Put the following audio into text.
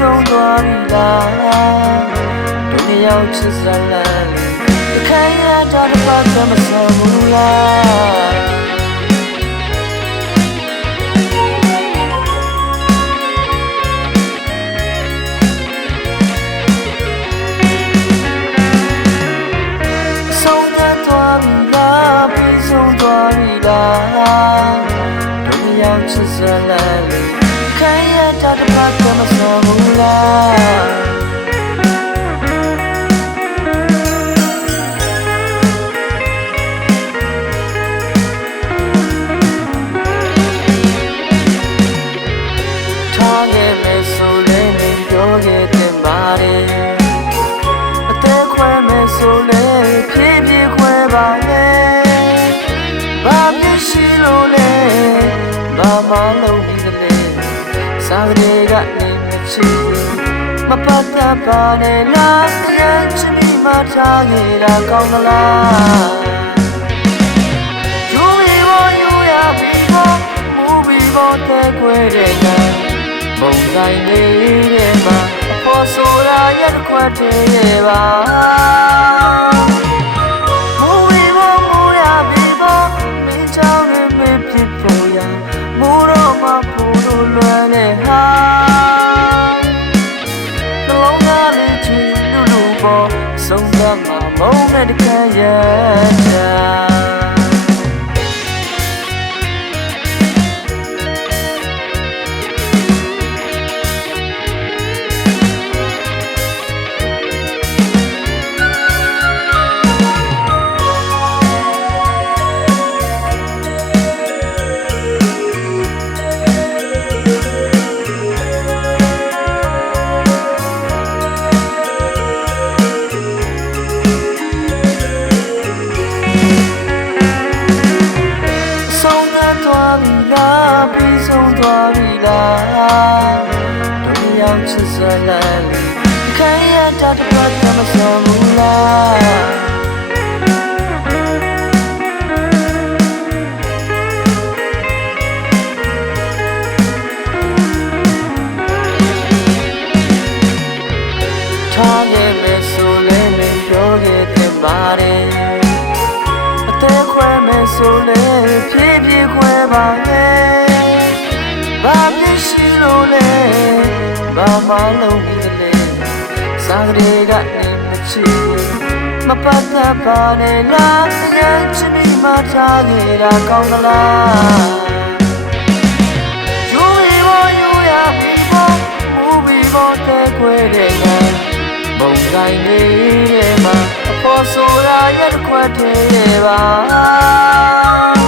ဆုံးသွားပြီလားတို့နှစ်ယောက်ချစ်စရာလမ်းလေးတစ်ခါရတာတစ်ပတ်ကမဆန်ဘူးလားဆုံးသွားပြီလားပြီးဆုံးသွားပြီလားတို့နှစ်ယောက်ချစ်စရာလမ်းလေးခိုင်ရတာတစ်ပတ်ကမဆန်ဘူးလားထားခဲ့မယ်ဆိုလည်းမပြောခဲ့တဲ့မာရီအသက်ခွဲမယ်ဆိုလည်းဖြည်းဖြည်းခွဲပါနဲ့ဘာမြင်ရှိလို့လဲဘာမှလုံးပြီးစာရေကနေမချီမပတ်သက်ပါနဲ့လားအရင်ချစ်မိမှထားခဲ့တာကောင်းသလားယူပြီးပေါ်ယူရပြီးပေါ်မူပြီးပေါ်တဲ့ခွဲတဲ့ကပုံတိုင်းလေးမှာအဖို့ဆိုတာရက်ခွက်တည်းရဲ့ပါမူပြီးပေါ်မူရပြီးပေါ်မင်းချောင်းနဲ့မဖြစ်ပေါ်ရမူတော့မဖို့လို့လွယ်တဲ့ဟာနှလုံးသားလေးချီလူလူပေါ်ဆုံးသတ်မှာမုန်းတဲ့တခါရတာပြီးဆုံးသွားပြီလားတို့နှစ်ယောက်ချစ်စရာလမ်းလေးခိုင်ရတာတစ်ပတ်ကမဆန်ဘူးလားထားခဲ့မယ်ဆိုလည်းမပြောခဲ့တဲ့မာရီအသက်ခွဲမယ်ဆိုလည်းဖြည်းဖြည်းခွဲပါနဲ့ဘာမြင်ရှိလို့လဲဘာမှလုံးပြီးလေစာရေကနေမချီမပတ်သက်ပါနဲ့လားအရင်ချစ်မိမှထားခဲ့တာကောင်းသလားယူပြီးပေါ်ယူရပြီးပေါ်မူပြီးပေါ်တဲ့ခွဲတဲ့ကပုံတိုင်းလေးမှာအဖို့ဆိုတာရက်ခွက်တည်းရဲ့ပါ